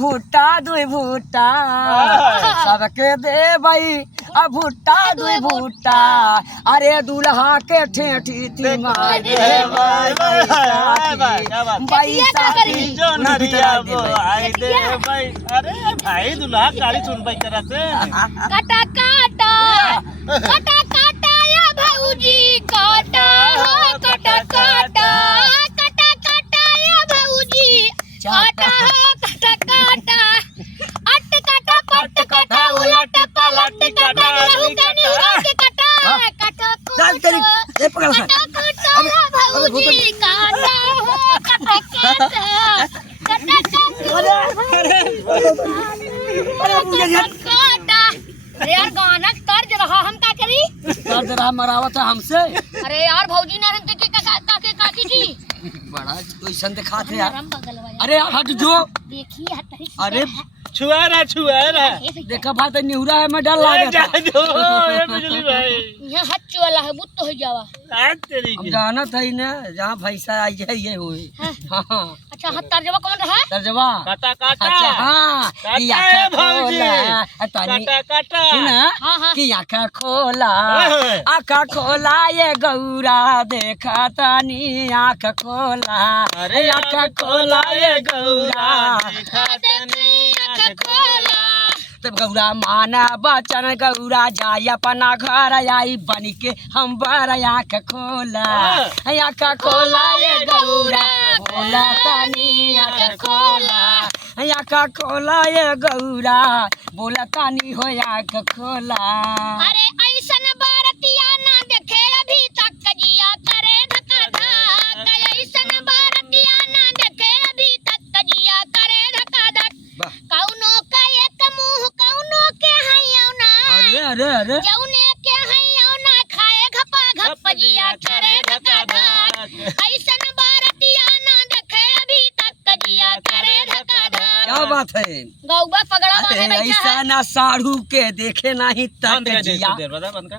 भुट्टा दुई भुट्टा सबके दे भाई अब भुट्टा दुई भुट्टा अरे दूल्हा के ठेठी थी मार दे भाई जो नरिया आई दे भाई। अरे भाई दूल्हा गाड़ी सुन भाई करा से काटा काटा काटा काटा या भाऊजी काटा हो काटा काटा काटा काटा या भाऊजी काटा हो काटा काटा अट काटा पट काटा उलट पलट काटा रहू कनी उलट काटा काटा चल तेरी ए पकड़ सा काटा या भाऊजी काटा हो काटा काटा काटा काटा अरे यार गाना कर रहा हम क्या करी कर रहा मरावत है हमसे। अरे यार भौजी ना रहते के काके काकी जी बड़ा ओइसन दिखाते यार। हम बगल वाला अरे यार हट जो देखिए हट अरे छुआ रहा देखा भाई तो निहुरा है मैं डर लागे जा दो ये बिजली भाई यहाँ हट वाला है बुत तो हो जावा आज तेरी की जाना था ना जहाँ भैंसा आई है ये हुई। हाँ अच्छा हट तर्जमा कौन रहा तर्जमा काटा काटा अच्छा हाँ कि आँखें खोला तनी काटा काटा सुना हाँ हाँ कि आँखा खोला आँखा खोला ये गौरा देखा तनी आँख खोला अरे आँखा खोला ये गौरा खोला तब गौरा माना बचन गौरा जाय अपना घर आई बन के हम बर आँख खोला आँख खोला ये गौरा बोला तनी आँख खोला आँख खोला ये गौरा बोला तनी हो आँख खोला। अरे ऐसन बारतिया ना देखे अभी तक जिया करे धक्का धक ऐसन बारतिया ना देखे अभी तक जिया करे धक्का धक कौनो का एक मुंह कौनो के हइयो ना अरे अरे अरे जौने के हइयो ना खाए घपा घप जिया करे धक्का धक ऐसन बारतिया ना देखे अभी तक जिया करे धक्का धक। क्या बात है गौबा पगड़ा माने बैठा है ऐसा ना साढ़ू के देखे नहीं तक बंद कर दे जिया देर बंद कर